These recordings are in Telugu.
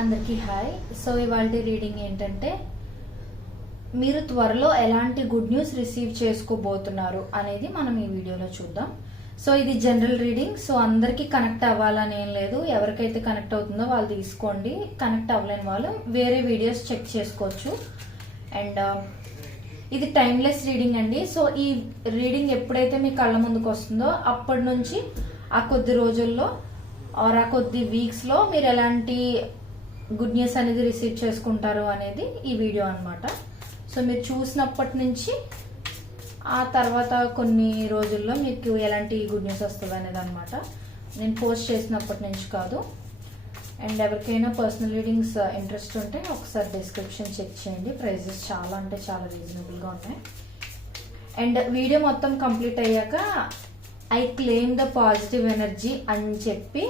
అందరికీ హాయ్. సో ఇవాళ రీడింగ్ ఏంటంటే మీరు త్వరలో ఎలాంటి గుడ్ న్యూస్ రిసీవ్ చేసుకోబోతున్నారు అనేది మనం ఈ వీడియోలో చూద్దాం. సో ఇది జనరల్ రీడింగ్. సో అందరికీ కనెక్ట్ అవ్వాలని ఏం లేదు. ఎవరికైతే కనెక్ట్ అవుతుందో వాళ్ళు తీసుకోండి. కనెక్ట్ అవ్వలేని వాళ్ళు వేరే వీడియోస్ చెక్ చేసుకోవచ్చు. అండ్ ఇది టైమ్లెస్ రీడింగ్ అండి. సో ఈ రీడింగ్ ఎప్పుడైతే మీ కళ్ళ ముందుకు వస్తుందో అప్పటి నుంచి ఆ కొద్ది రోజుల్లో ఆర్ ఆ కొద్ది వీక్స్లో మీరు ఎలాంటి గుడ్ న్యూస్ అనేది రిసీవ్ చేసుకుంటారు అనేది ఈ వీడియో అనమాట. సో మీరు చూసినప్పటి నుంచి ఆ తర్వాత కొన్ని రోజుల్లో మీకు ఎలాంటి గుడ్ న్యూస్ వస్తుంది అనేది అనమాట. నేను పోస్ట్ చేసినప్పటి నుంచి కాదు. అండ్ ఎవరికైనా పర్సనల్ రీడింగ్స్ ఇంట్రెస్ట్ ఉంటే ఒకసారి డిస్క్రిప్షన్ చెక్ చేయండి. ప్రైజెస్ చాలా అంటే చాలా రీజనబుల్గా ఉన్నాయి. అండ్ వీడియో మొత్తం కంప్లీట్ అయ్యాక I claim the positive energy అని చెప్పి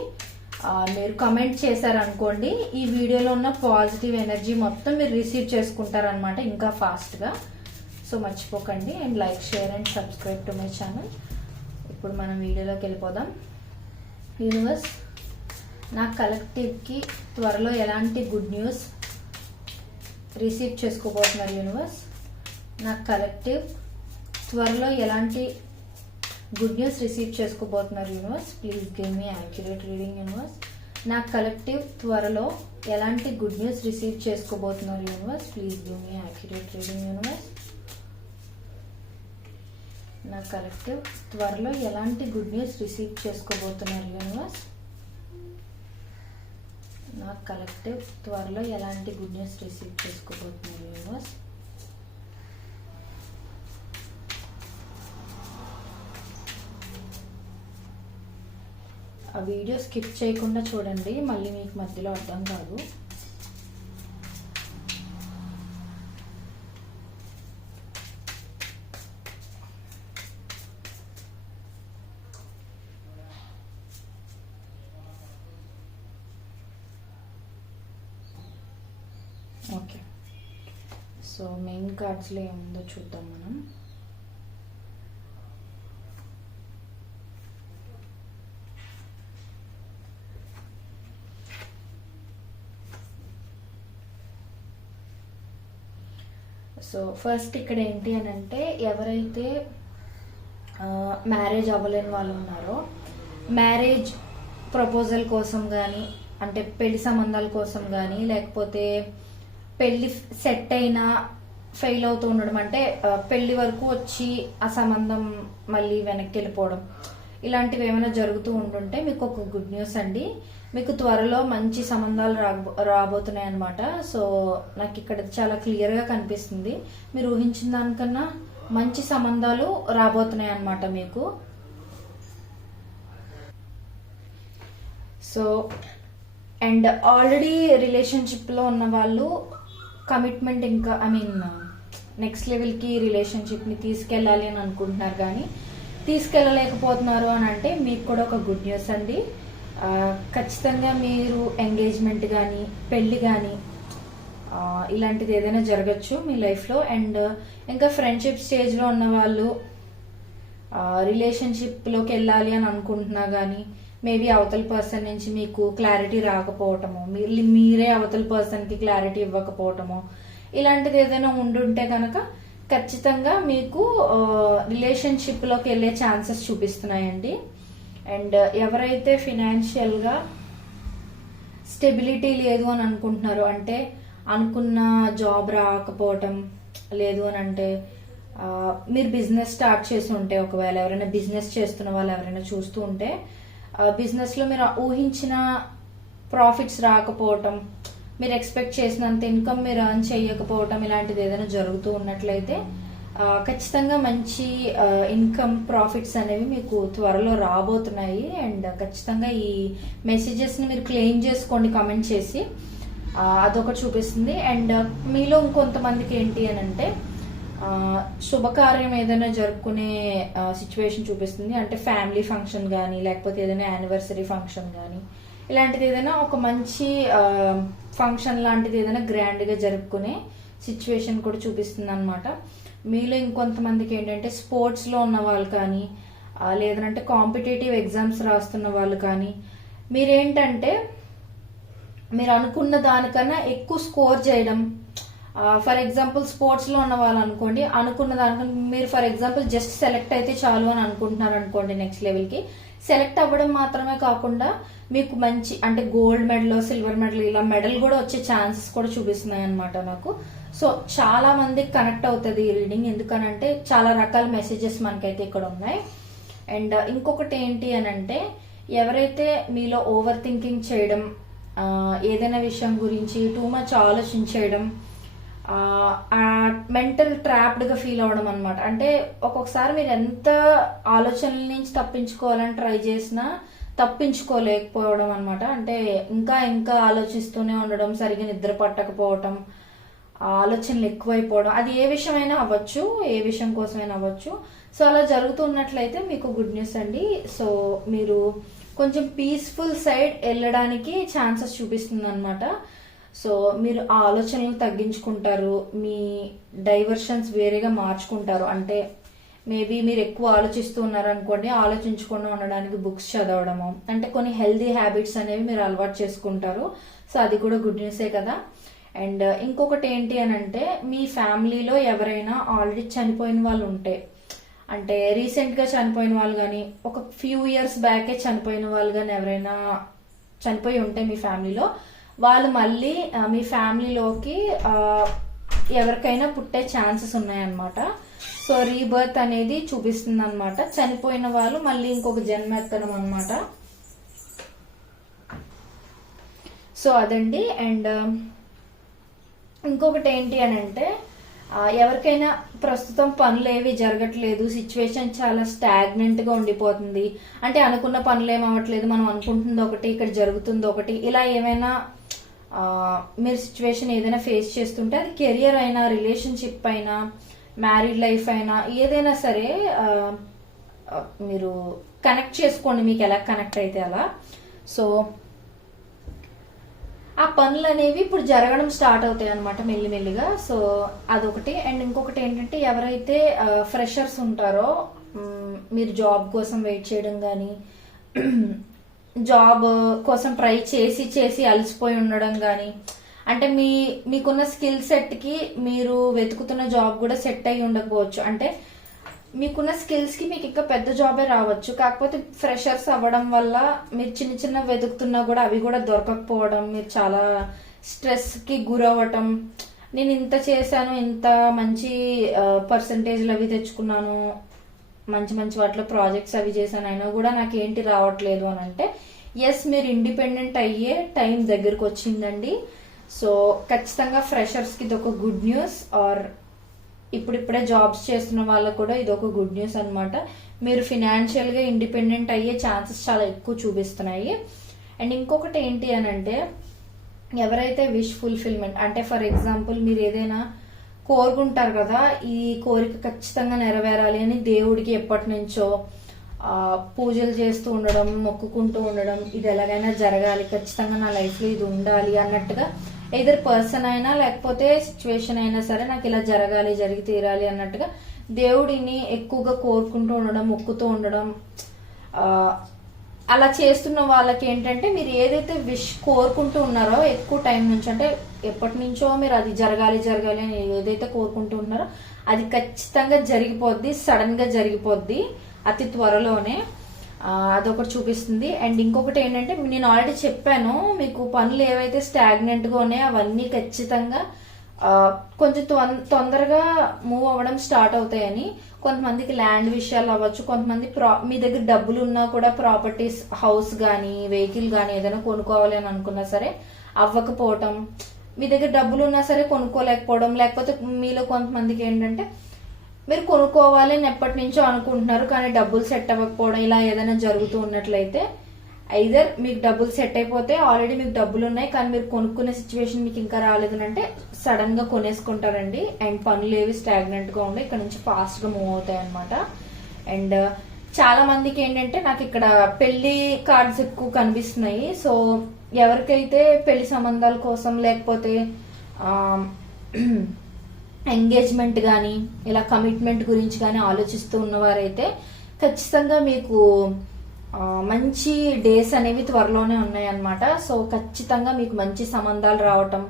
మీరు కమెంట్ చేశారనుకోండి, ఈ వీడియోలో ఉన్న పాజిటివ్ ఎనర్జీ మొత్తం మీరు రిసీవ్ చేసుకుంటారనమాట ఇంకా ఫాస్ట్గా. సో మర్చిపోకండి. And like, share and subscribe to my channel. ఇప్పుడు మనం వీడియోలోకి వెళ్ళిపోదాం. యూనివర్స్, నా కలెక్టివ్కి త్వరలో ఎలాంటి గుడ్ న్యూస్ రిసీవ్ చేసుకోబోతున్నారు? యూనివర్స్, నా కలెక్టివ్ త్వరలో ఎలాంటి గుడ్ న్యూస్ రిసీవ్ చేసుకోబోతున్నారు? Universe, please give me accurate reading. Universe, నా కలెక్టివ్ త్వరలో ఎలాంటి గుడ్ న్యూస్ రిసీవ్ చేసుకోబోతున్నారు? Universe, please give me accurate reading. Universe, నా కలెక్టివ్ త్వరలో ఎలాంటి గుడ్ న్యూస్ రిసీవ్ చేసుకోబోతున్నారు? యూనివర్స్, నా కలెక్టివ్ త్వరలో ఎలాంటి గుడ్ న్యూస్ రిసీవ్ చేసుకోబోతున్నారు? యూనివర్స్, ఆ వీడియో స్కిప్ చేయకుండా చూడండి, మళ్ళీ మీకు మధ్యలో అర్థం కాదు. ఓకే, సో మెయిన్ కార్డ్స్లో ఏముందో చూద్దాం మనం. సో ఫస్ట్ ఇక్కడ ఏంటి అని అంటే, ఎవరైతే మ్యారేజ్ అవ్వలేని వాళ్ళు ఉన్నారో, మ్యారేజ్ ప్రపోజల్ కోసం కానీ, అంటే పెళ్లి సంబంధాల కోసం కానీ, లేకపోతే పెళ్లి సెట్ అయినా ఫెయిల్ అవుతూ ఉండడం, అంటే పెళ్లి వరకు వచ్చి ఆ సంబంధం మళ్ళీ వెనక్కి వెళ్ళిపోవడం, ఇలాంటివి ఏమైనా జరుగుతూ ఉంటుంటే మీకు ఒక గుడ్ న్యూస్ అండి. మీకు త్వరలో మంచి సంబంధాలు రాబోతున్నాయి అనమాట. సో నాకు ఇక్కడ చాలా క్లియర్గా కనిపిస్తుంది. మీరు ఊహించిన దానికన్నా మంచి సంబంధాలు రాబోతున్నాయి అనమాట మీకు. సో అండ్ ఆల్రెడీ రిలేషన్షిప్లో ఉన్న వాళ్ళు కమిట్మెంట్ ఇంకా నెక్స్ట్ లెవెల్కి రిలేషన్షిప్ని తీసుకెళ్ళాలి అని అనుకుంటున్నారు, కానీ తీసుకెళ్ళలేకపోతున్నారు అని అంటే మీకు కూడా ఒక గుడ్ న్యూస్ అండి. ఖచ్చితంగా మీరు ఎంగేజ్మెంట్ కానీ, పెళ్ళి కానీ, ఇలాంటిది ఏదైనా జరగచ్చు మీ లైఫ్లో. అండ్ ఇంకా ఫ్రెండ్షిప్ స్టేజ్లో ఉన్న వాళ్ళు రిలేషన్షిప్లోకి వెళ్ళాలి అని అనుకుంటున్నా కానీ, మేబీ అవతల పర్సన్ నుంచి మీకు క్లారిటీ రాకపోవటము, మీరే అవతల పర్సన్కి క్లారిటీ ఇవ్వకపోవటము, ఇలాంటిది ఏదైనా ఉండుంటే కనుక ఖచ్చితంగా మీకు రిలేషన్షిప్లోకి వెళ్ళే ఛాన్సెస్ చూపిస్తున్నాయండి. అండ్ ఎవరైతే ఫినాన్షియల్గా స్టెబిలిటీ లేదు అని అనుకుంటున్నారో, అంటే అనుకున్న జాబ్ రాకపోవటం లేదు అని అంటే, మీరు బిజినెస్ స్టార్ట్ చేసి ఉంటే, ఒకవేళ ఎవరైనా బిజినెస్ చేస్తున్న వాళ్ళు ఎవరైనా చూస్తూ ఉంటే, బిజినెస్లో మీరు ఊహించిన ప్రాఫిట్స్ రాకపోవటం, మీరు ఎక్స్పెక్ట్ చేసినంత ఇన్కమ్ మీరు ఎర్న్ చేయకపోవటం, ఇలాంటిది ఏదైనా జరుగుతూ ఉన్నట్లయితే ఖచ్చితంగా మంచి ఇన్కమ్, ప్రాఫిట్స్ అనేవి మీకు త్వరలో రాబోతున్నాయి. అండ్ ఖచ్చితంగా ఈ మెసేజెస్ని మీరు క్లెయిమ్ చేసుకోండి కామెంట్ చేసి. అదొకటి చూపిస్తుంది. అండ్ మీలో ఇంకొంతమందికి ఏంటి అని అంటే, శుభకార్యం ఏదైనా జరుపుకునే సిచ్యువేషన్ చూపిస్తుంది. అంటే ఫ్యామిలీ ఫంక్షన్ కానీ, లేకపోతే ఏదైనా యానివర్సరీ ఫంక్షన్ కానీ, ఇలాంటిది ఏదైనా ఒక మంచి ఫంక్షన్ లాంటిది ఏదైనా గ్రాండ్గా జరుపుకునే సిచ్యువేషన్ కూడా చూపిస్తుంది అనమాట. మీలో ఇంకొంతమందికి ఏంటంటే స్పోర్ట్స్లో ఉన్న వాళ్ళు కానీ, లేదంటే కాంపిటేటివ్ ఎగ్జామ్స్ రాస్తున్న వాళ్ళు కానీ, మీరేంటంటే మీరు అనుకున్న దానికన్నా ఎక్కువ స్కోర్ చేయడం. ఫర్ ఎగ్జాంపుల్ స్పోర్ట్స్లో ఉన్న వాళ్ళు అనుకోండి, అనుకున్న దానికన్నా మీరు ఫర్ ఎగ్జాంపుల్ జస్ట్ సెలెక్ట్ అయితే చాలు అని అనుకుంటున్నారు అనుకోండి, నెక్స్ట్ లెవెల్కి సెలెక్ట్ అవ్వడం మాత్రమే కాకుండా మీకు మంచి అంటే గోల్డ్ మెడల్, సిల్వర్ మెడల్, ఇలా మెడల్ కూడా వచ్చే ఛాన్సెస్ కూడా చూపిస్తున్నాయి అనమాట నాకు. సో చాలా మందికి కనెక్ట్ అవుతుంది ఈ రీడింగ్, ఎందుకనంటే చాలా రకాల మెసేజెస్ మనకైతే ఇక్కడ ఉన్నాయి. అండ్ ఇంకొకటి ఏంటి అని అంటే, ఎవరైతే మీలో ఓవర్ థింకింగ్ చేయడం, ఏదైనా విషయం గురించి టూ మచ్ ఆలోచించేయడం, మెంటల్ ట్రాప్డ్గా ఫీల్ అవ్వడం అనమాట. అంటే ఒక్కొక్కసారి మీరు ఎంత ఆలోచనల నుంచి తప్పించుకోవాలని ట్రై చేసినా తప్పించుకోలేకపోవడం అనమాట. అంటే ఇంకా ఇంకా ఆలోచిస్తూనే ఉండడం, సరిగ్గా నిద్ర పట్టకపోవడం, ఆలోచనలు ఎక్కువైపోవడం, అది ఏ విషయమైనా అవ్వచ్చు, ఏ విషయం కోసమైనా అవ్వచ్చు. సో అలా జరుగుతున్నట్లయితే మీకు గుడ్ న్యూస్ అండి. సో మీరు కొంచెం పీస్ఫుల్ సైడ్ వెళ్ళడానికి ఛాన్సెస్ చూపిస్తుంది అనమాట. సో మీరు ఆ ఆలోచనలు తగ్గించుకుంటారు, మీ డైవర్షన్స్ వేరేగా మార్చుకుంటారు. అంటే మేబీ మీరు ఎక్కువ ఆలోచిస్తూ ఉన్నారనుకోండి, ఆలోచించకుండా ఉండడానికి బుక్స్ చదవడము, అంటే కొన్ని హెల్దీ హ్యాబిట్స్ అనేవి మీరు అలవాటు చేసుకుంటారు. సో అది కూడా గుడ్ న్యూసే కదా. అండ్ ఇంకొకటి ఏంటి అని అంటే, మీ ఫ్యామిలీలో ఎవరైనా ఆల్రెడీ చనిపోయిన వాళ్ళు ఉంటే, అంటే రీసెంట్గా చనిపోయిన వాళ్ళు కానీ, ఒక ఫ్యూ ఇయర్స్ బ్యాకే చనిపోయిన వాళ్ళు కానీ ఎవరైనా చనిపోయి ఉంటే మీ ఫ్యామిలీలో, వాళ్ళు మళ్ళీ మీ ఫ్యామిలీలోకి ఎవరికైనా పుట్టే ఛాన్సెస్ ఉన్నాయన్నమాట. సో రీబర్త్ అనేది చూపిస్తుంది అనమాట. చనిపోయిన వాళ్ళు మళ్ళీ ఇంకొక జన్మ ఎత్తడం అనమాట. సో అదండి. అండ్ ఇంకొకటి ఏంటి అని అంటే, ఎవరికైనా ప్రస్తుతం పనులు ఏవి జరగట్లేదు, సిచ్యువేషన్ చాలా స్టాగ్నెంట్ గా ఉండిపోతుంది, అంటే అనుకున్న పనులు ఏమి అవ్వట్లేదు, మనం అనుకుంటుంది ఒకటి ఇక్కడ జరుగుతుంది ఒకటి, ఇలా ఏమైనా మీరు సిచ్యువేషన్ ఏదైనా ఫేస్ చేస్తుంటే, అది కెరియర్ అయినా, రిలేషన్షిప్ అయినా, మ్యారీడ్ లైఫ్ అయినా, ఏదైనా సరే మీరు కనెక్ట్ చేసుకోండి, మీకు ఎలా కనెక్ట్ అయితే అలా. సో ఆ పనులు అనేవి ఇప్పుడు జరగడం స్టార్ట్ అవుతాయి అనమాట మెల్లిమెల్లిగా. సో అదొకటి. అండ్ ఇంకొకటి ఏంటంటే, ఎవరైతే ఫ్రెషర్స్ ఉంటారో, మీరు జాబ్ కోసం వెయిట్ చేయడం కానీ, జాబ్ కోసం ట్రై చేసి చేసి అలసిపోయి ఉండడం కానీ, అంటే మీకున్న స్కిల్ సెట్కి మీరు వెతుకుతున్న జాబ్ కూడా సెట్ అయ్యి ఉండకపోవచ్చు. అంటే మీకున్న స్కిల్స్ కి మీకు ఇంకా పెద్ద జాబే రావచ్చు, కాకపోతే ఫ్రెషర్స్ అవ్వడం వల్ల మీరు చిన్న చిన్న వెతుకుతున్నా కూడా అవి కూడా దొరకకపోవడం, మీరు చాలా స్ట్రెస్ కి గురవ్వటం, నేను ఇంత చేశాను, ఇంత మంచి పర్సంటేజ్లు అవి తెచ్చుకున్నాను, మంచి మంచి వాటిలో ప్రాజెక్ట్స్ అవి చేశాను, అయినా కూడా నాకేంటి రావట్లేదు అని అంటే, ఎస్ మీరు ఇండిపెండెంట్ అయ్యే టైం దగ్గరకు వచ్చిందండి. సో ఖచ్చితంగా ఫ్రెషర్స్ కి ఇది ఒక గుడ్ న్యూస్. ఆర్ ఇప్పుడిప్పుడే జాబ్స్ చేస్తున్న వాళ్ళకు కూడా ఇది ఒక గుడ్ న్యూస్ అనమాట. మీరు ఫినాన్షియల్ గా ఇండిపెండెంట్ అయ్యే ఛాన్సెస్ చాలా ఎక్కువ చూపిస్తున్నాయి. అండ్ ఇంకొకటి ఏంటి అని అంటే, ఎవరైతే విష్ ఫుల్ఫిల్మెంట్, అంటే ఫర్ ఎగ్జాంపుల్ మీరు ఏదైనా కోరుకుంటారు కదా, ఈ కోరిక ఖచ్చితంగా నెరవేరాలి అని దేవుడికి ఎప్పటి నుంచో పూజలు చేస్తూ ఉండడం, మొక్కుకుంటూ ఉండడం, ఇది ఎలాగైనా జరగాలి, ఖచ్చితంగా నా లైఫ్ లో ఇది ఉండాలి అన్నట్టుగా, ఎయిదర్ పర్సన్ అయినా లేకపోతే సిచ్యువేషన్ అయినా సరే నాకు ఇలా జరగాలి, జరిగి తీరాలి అన్నట్టుగా దేవుడిని ఎక్కువగా కోరుకుంటూ ఉండడం, మొక్కుతూ ఉండడం, అలా చేస్తున్న వాళ్ళకి ఏంటంటే, మీరు ఏదైతే విష్ కోరుకుంటూ ఉన్నారో ఎక్కువ టైం నుంచి, అంటే ఎప్పటి నుంచో మీరు అది జరగాలి జరగాలి అని ఏదైతే కోరుకుంటూ ఉన్నారో అది ఖచ్చితంగా జరిగిపోద్ది, సడన్ గా జరిగిపోద్ది అతి త్వరలోనే. అదొకటి చూపిస్తుంది. అండ్ ఇంకొకటి ఏంటంటే, నేను ఆల్రెడీ చెప్పాను, మీకు పనులు ఏవైతే స్టాగ్నెంట్ గా ఉన్నాయో అవన్నీ ఖచ్చితంగా కొంచెం తొందరగా మూవ్ అవ్వడం స్టార్ట్ అవుతాయని. కొంతమందికి ల్యాండ్ విషయాలు అవ్వచ్చు, కొంతమంది మీ దగ్గర డబ్బులు ఉన్నా కూడా ప్రాపర్టీస్, హౌస్ గానీ వెహికల్ గానీ ఏదైనా కొనుక్కోవాలి అని అనుకున్నా సరే అవ్వకపోవటం, మీ దగ్గర డబ్బులు ఉన్నా సరే కొనుక్కోలేకపోవడం, లేకపోతే మీలో కొంతమందికి ఏంటంటే మీరు కొనుక్కోవాలి అని ఎప్పటి నుంచో అనుకుంటున్నారు కానీ డబ్బులు సెట్ అవ్వకపోవడం, ఇలా ఏదైనా జరుగుతూ ఉన్నట్లయితే, ఐదర్ మీకు డబ్బులు సెట్ అయిపోతే ఆల్రెడీ మీకు డబ్బులు ఉన్నాయి కానీ మీరు కొనుక్కునే సిచ్యువేషన్ మీకు ఇంకా రాలేదు అంటే సడన్ గా కొనేసుకుంటారండి. అండ్ పనులు ఏవి స్టాగ్నెంట్ గా ఉండే ఇక్కడ నుంచి ఫాస్ట్ గా మూవ్ అవుతాయి అనమాట. అండ్ చాలా మందికి ఏంటంటే, నాకు ఇక్కడ పెళ్లి కార్డ్స్ ఎక్కువ కనిపిస్తున్నాయి. సో ఎవరికైతే పెళ్లి సంబంధాల కోసం లేకపోతే ఎంగేజ్మెంట్ కానీ ఇలా కమిట్మెంట్ గురించి కానీ ఆలోచిస్తూ ఉన్నవారైతే ఖచ్చితంగా మీకు మంచి డేస్ అనేవి త్వరలోనే ఉన్నాయి అన్నమాట. సో ఖచ్చితంగా మీకు మంచి సంబంధాలు రావటం,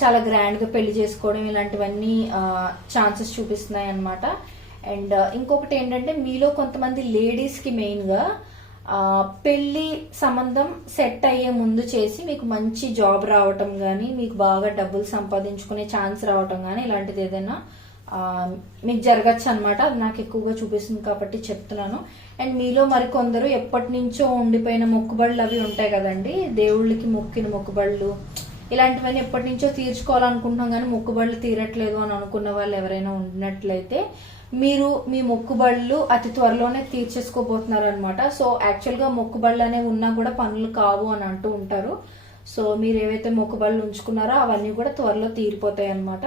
చాలా గ్రాండ్ గా పెళ్లి చేసుకోవడం ఇలాంటివన్నీ ఛాన్సెస్ చూపిస్తున్నాయి అన్నమాట. అండ్ ఇంకొకటి ఏంటంటే మీలో కొంతమంది లేడీస్ కి మెయిన్ గా పెళ్లి సంబంధం సెట్ అయ్యే ముందు చేసి మీకు మంచి జాబ్ రావటం గానీ, మీకు బాగా డబ్బులు సంపాదించుకునే ఛాన్స్ రావటం గానీ ఇలాంటిది ఏదైనా మీకు జరగచ్చు అనమాట. అది నాకు ఎక్కువగా చూపిస్తుంది కాబట్టి చెప్తున్నాను. అండ్ మీలో మరికొందరు ఎప్పటి నుంచో ఉండిపోయిన మొక్కుబడులు అవి ఉంటాయి కదండి, దేవుళ్ళకి మొక్కిన మొక్కుబడులు ఇలాంటివన్నీ ఎప్పటి నుంచో తీర్చుకోవాలనుకుంటున్నాం కానీ మొక్కుబడులు తీరట్లేదు అని అనుకున్న వాళ్ళు ఎవరైనా ఉన్నట్లయితే మీరు మీ మొక్కుబడులు అతి త్వరలోనే తీర్చేసుకోబోతున్నారు అనమాట. సో యాక్చువల్ గా మొక్కుబడులు అనేవి ఉన్నా కూడా పనులు కావు అని అంటూ ఉంటారు. సో మీరు ఏవైతే మొక్కుబడులు ఉంచుకున్నారో అవన్నీ కూడా త్వరలో తీరిపోతాయి అనమాట.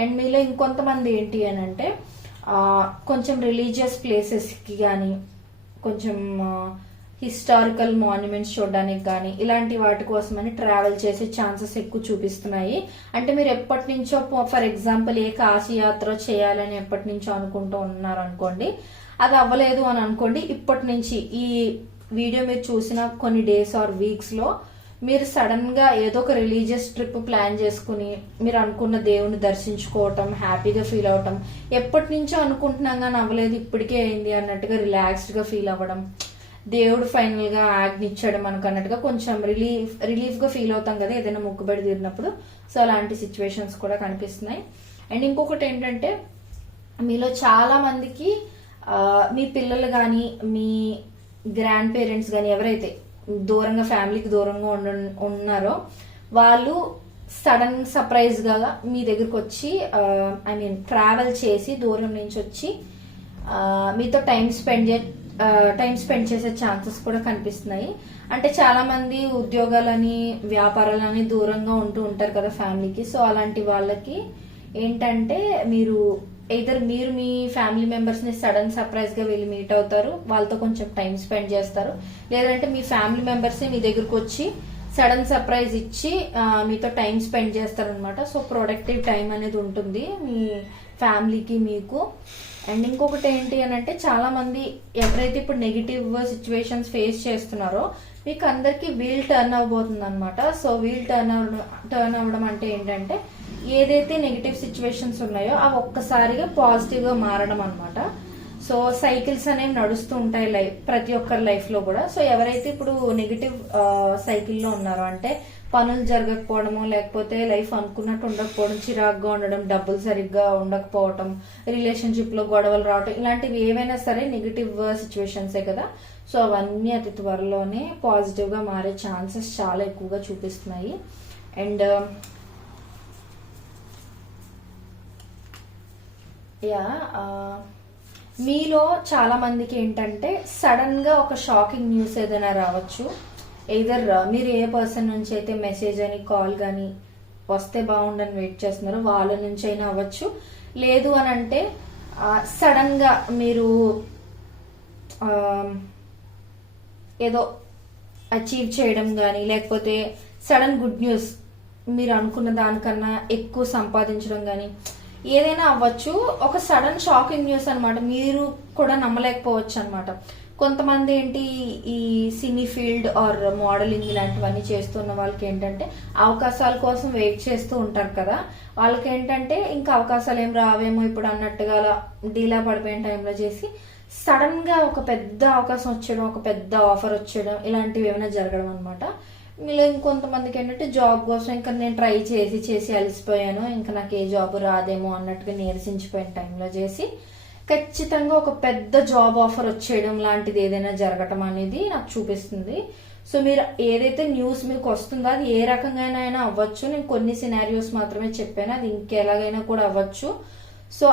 అండ్ మీలో ఇంకొంతమంది ఏంటి అని అంటే కొంచెం రిలీజియస్ ప్లేసెస్ కి కానీ, కొంచెం హిస్టారికల్ మాన్యుమెంట్స్ చూడడానికి కానీ ఇలాంటి వాటి కోసమని ట్రావెల్ చేసే ఛాన్సెస్ ఎక్కువ చూపిస్తున్నాయి. అంటే మీరు ఎప్పటి నుంచో ఫర్ ఎగ్జాంపుల్ ఏ కాశీ యాత్ర చేయాలని ఎప్పటి నుంచో అనుకుంటూ ఉన్నారు అనుకోండి, అది అవ్వలేదు అని అనుకోండి, ఇప్పటి నుంచి ఈ వీడియో మీరు చూసిన కొన్ని డేస్ ఆర్ వీక్స్ లో మీరు సడన్ గా ఏదో ఒక రిలీజియస్ ట్రిప్ ప్లాన్ చేసుకుని మీరు అనుకున్న దేవుని దర్శించుకోవటం, హ్యాపీగా ఫీల్ అవటం, ఎప్పటి నుంచో అనుకుంటున్నాం కానీ అవ్వలేదు ఇప్పటికే అయింది అన్నట్టుగా రిలాక్స్డ్ గా ఫీల్ అవ్వడం, దేవుడు ఫైనల్ గా ఆజ్ఞిచ్చాడు మనకు అన్నట్టుగా కొంచెం రిలీఫ్ గా ఫీల్ అవుతాం కదా ఏదైనా మొక్కుబడి తీరినప్పుడు. సో అలాంటి సిచ్యువేషన్స్ కూడా కనిపిస్తున్నాయి. అండ్ ఇంకొకటి ఏంటంటే మీలో చాలా మందికి మీ పిల్లలు కానీ, మీ గ్రాండ్ పేరెంట్స్ కానీ ఎవరైతే దూరంగా ఫ్యామిలీకి దూరంగా ఉన్నారో వాళ్ళు సడన్ సర్ప్రైజ్ గా మీ దగ్గరకు వచ్చి ఐ మీన్ ట్రావెల్ చేసి దూరం నుంచి వచ్చి మీతో టైం స్పెండ్ చేసే ఛాన్సెస్ కూడా కనిపిస్తున్నాయి. అంటే చాలా మంది ఉద్యోగాలని, వ్యాపారాలని దూరంగా ఉంటూ ఉంటారు కదా ఫ్యామిలీకి. సో అలాంటి వాళ్ళకి ఏంటంటే మీరు మీరు మీ ఫ్యామిలీ మెంబర్స్ ని సడన్ సర్ప్రైజ్ గా వెళ్ళి మీట్ అవుతారు, వాళ్ళతో కొంచెం టైం స్పెండ్ చేస్తారు. లేదంటే మీ ఫ్యామిలీ మెంబర్స్ మీ దగ్గరకు వచ్చి సడన్ సర్ప్రైజ్ ఇచ్చి మీతో టైం స్పెండ్ చేస్తారు అనమాట. సో ప్రొడక్టివ్ టైం అనేది ఉంటుంది మీ ఫ్యామిలీకి, మీకు. అండ్ ఇంకొకటి ఏంటి అని అంటే చాలా మంది ఎవరైతే ఇప్పుడు నెగిటివ్ సిచ్యువేషన్స్ ఫేస్ చేస్తున్నారో మీకు అందరికి వీల్ టర్న్ అవబోతుంది అనమాట. సో వీల్ టర్న్ అవడం అంటే ఏంటంటే ఏదైతే నెగిటివ్ సిచ్యువేషన్స్ ఉన్నాయో అవి ఒక్కసారిగా పాజిటివ్ గా మారడం అనమాట. సో సైకిల్స్ అనేవి నడుస్తూ ఉంటాయి ప్రతి ఒక్కరి లైఫ్ లో కూడా. సో ఎవరైతే ఇప్పుడు నెగిటివ్ సైకిల్లో ఉన్నారో అంటే పనులు జరగకపోవడము, లేకపోతే లైఫ్ అనుకున్నట్టు ఉండకపోవడం, చిరాగ్గా ఉండడం, డబ్బులు సరిగ్గా ఉండకపోవటం, రిలేషన్షిప్ లో గొడవలు రావటం, ఇలాంటివి ఏవైనా సరే నెగిటివ్ సిచ్యువేషన్సే కదా. సో అవన్నీ అతి త్వరలోనే పాజిటివ్ గా మారే ఛాన్సెస్ చాలా ఎక్కువగా చూపిస్తున్నాయి. అండ్ మీలో చాలా మందికి ఏంటంటే సడన్ గా ఒక షాకింగ్ న్యూస్ ఏదైనా రావచ్చు. ఎయిదర్ మీరు ఏ పర్సన్ నుంచి అయితే మెసేజ్ అని, కాల్ గానీ వస్తే బాగుండని వెయిట్ చేస్తున్నారో వాళ్ళ నుంచి అయినా అవ్వచ్చు. లేదు అని అంటే సడన్ గా మీరు ఏదో అచీవ్ చేయడం గానీ, లేకపోతే సడన్ గుడ్ న్యూస్ మీరు అనుకున్న దానికన్నా ఎక్కువ సంపాదించడం గానీ ఏదైనా అవ్వచ్చు. ఒక సడన్ షాకింగ్ న్యూస్ అనమాట, మీరు కూడా నమ్మలేకపోవచ్చు అనమాట. కొంతమంది ఏంటి ఈ సినీ ఫీల్డ్ ఆర్ మోడలింగ్ ఇలాంటివన్నీ చేస్తున్న వాళ్ళకి ఏంటంటే అవకాశాల కోసం వెయిట్ చేస్తూ ఉంటారు కదా. వాళ్ళకి ఏంటంటే ఇంకా అవకాశాలు ఏం రావేమో ఇప్పుడు అన్నట్టుగా అలా డీలా పడిపోయిన టైంలో చేసి సడన్ గా ఒక పెద్ద అవకాశం వచ్చేయడం, ఒక పెద్ద ఆఫర్ వచ్చేయడం ఇలాంటివి ఏమైనా జరగడం అనమాట. మీలో ఇంకొంతమందికి ఏంటంటే జాబ్ కోసం ఇంకా నేను ట్రై చేసి అలసిపోయాను, ఇంకా నాకు ఏ జాబ్ రాదేమో అన్నట్టుగా నీరసించిపోయిన టైంలో చేసి ఖచ్చితంగా ఒక పెద్ద జాబ్ ఆఫర్ వచ్చేయడం లాంటిది ఏదైనా జరగటం అనేది నాకు చూపిస్తుంది. సో మీరు ఏదైతే న్యూస్ మీకు వస్తుందో అది ఏ రకంగా అయినా అవ్వచ్చు. నేను కొన్ని సినారియోస్ మాత్రమే చెప్పాను, అది ఇంకెలాగైనా కూడా అవ్వచ్చు. సో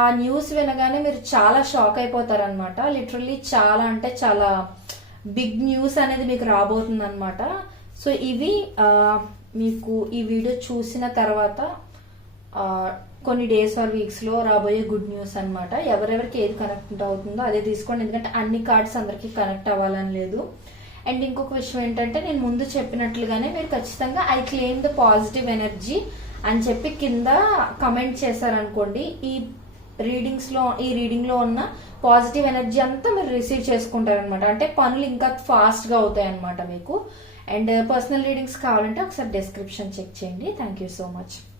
ఆ న్యూస్ వినగానే మీరు చాలా షాక్ అయిపోతారు అనమాట. లిటరల్లీ చాలా అంటే చాలా బిగ్ న్యూస్ అనేది మీకు రాబోతుంది అనమాట. సో ఇవి మీకు ఈ వీడియో చూసిన తర్వాత కొన్ని డేస్ ఆర్ వీక్స్ లో రాబోయే గుడ్ న్యూస్ అనమాట. ఎవరెవరికి ఏది కనెక్ట్ అవుతుందో అదే తీసుకోండి, ఎందుకంటే అన్ని కార్డ్స్ అందరికి కనెక్ట్ అవ్వాలని లేదు. అండ్ ఇంకొక విషయం ఏంటంటే నేను ముందు చెప్పినట్లుగానే మీరు ఖచ్చితంగా I claim the positive energy అని చెప్పి కింద కమెంట్ చేశారనుకోండి, ఈ ఈ రీడింగ్ లో ఉన్న పాజిటివ్ ఎనర్జీ అంతా మీరు రిసీవ్ చేసుకుంటారు అనమాట. అంటే పనులు ఇంకా ఫాస్ట్ గా అవుతాయి అనమాట మీకు. అండ్ పర్సనల్ రీడింగ్స్ కావాలంటే ఒకసారి డిస్క్రిప్షన్ చెక్ చేయండి. Thank you so much.